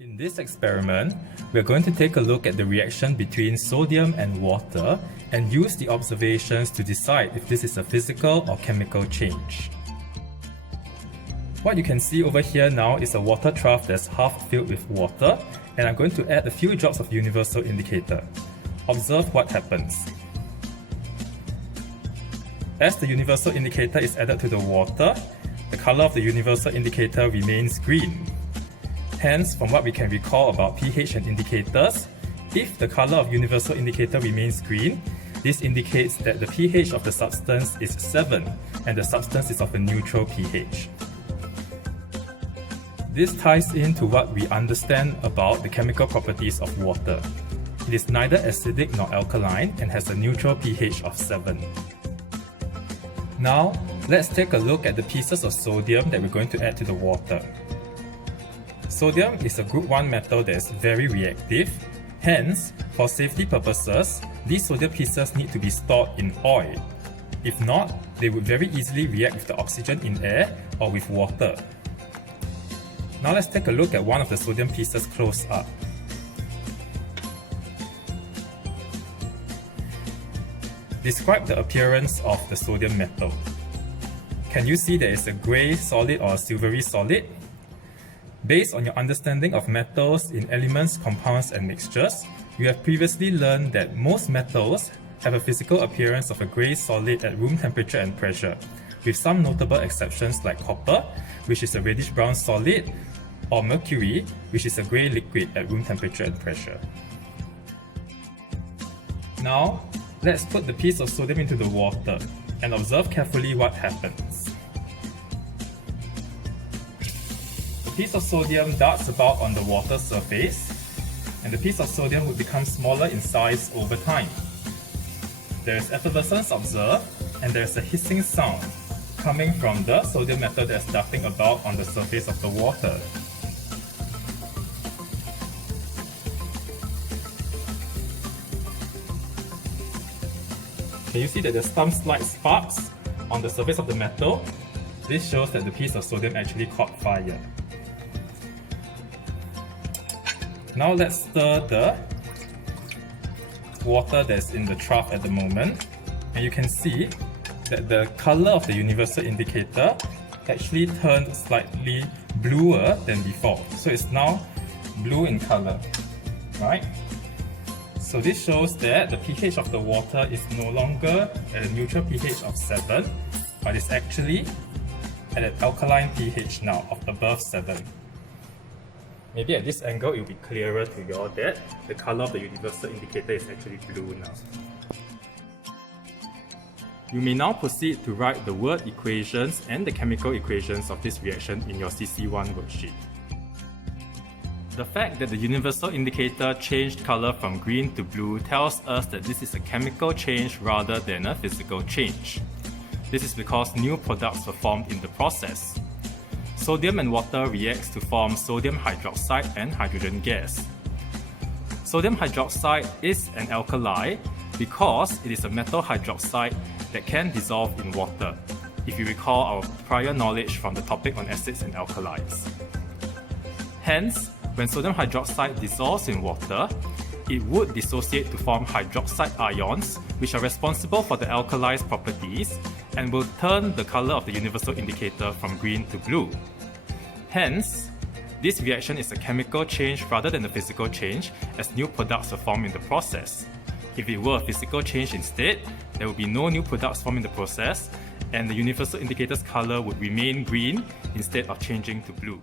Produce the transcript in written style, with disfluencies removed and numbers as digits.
In this experiment, we are going to take a look at the reaction between sodium and water and use the observations to decide if this is a physical or chemical change. What you can see over here now is a water trough that's half filled with water, and I'm going to add a few drops of universal indicator. Observe what happens. As the universal indicator is added to the water, the color of the universal indicator remains green. Hence, from what we can recall about pH and indicators, if the color of universal indicator remains green, this indicates that the pH of the substance is 7 and the substance is of a neutral pH. This ties into what we understand about the chemical properties of water. It is neither acidic nor alkaline and has a neutral pH of 7. Now, let's take a look at the pieces of sodium that we're going to add to the water. Sodium is a group 1 metal that is very reactive. Hence, for safety purposes, these sodium pieces need to be stored in oil. If not, they would very easily react with the oxygen in air or with water. Now let's take a look at one of the sodium pieces close up. Describe the appearance of the sodium metal. Can you see there is a grey solid or a silvery solid? Based on your understanding of metals in elements, compounds, and mixtures, you have previously learned that most metals have a physical appearance of a grey solid at room temperature and pressure, with some notable exceptions like copper, which is a reddish-brown solid, or mercury, which is a grey liquid at room temperature and pressure. Now, let's put the piece of sodium into the water and observe carefully what happens. The piece of sodium darts about on the water surface, and the piece of sodium would become smaller in size over time. There is effervescence observed, and there is a hissing sound coming from the sodium metal that is darting about on the surface of the water. Can you see that there's some slight sparks on the surface of the metal? This shows that the piece of sodium actually caught fire. Now let's stir the water that's in the trough at the moment, and you can see that the color of the universal indicator actually turned slightly bluer than before. So it's now blue in color, right? So this shows that the pH of the water is no longer at a neutral pH of 7, but it's actually at an alkaline pH now of above 7. Maybe at this angle it will be clearer to you all that the color of the universal indicator is actually blue now. You may now proceed to write the word equations and the chemical equations of this reaction in your CC1 worksheet. The fact that the universal indicator changed color from green to blue tells us that this is a chemical change rather than a physical change. This is because new products were formed in the process. Sodium and water reacts to form sodium hydroxide and hydrogen gas. Sodium hydroxide is an alkali because it is a metal hydroxide that can dissolve in water, if you recall our prior knowledge from the topic on acids and alkalis. Hence, when sodium hydroxide dissolves in water, it would dissociate to form hydroxide ions, which are responsible for the alkali's properties and will turn the color of the universal indicator from green to blue. Hence, this reaction is a chemical change rather than a physical change, as new products are formed in the process. If it were a physical change instead, there would be no new products formed in the process, and the universal indicator's color would remain green instead of changing to blue.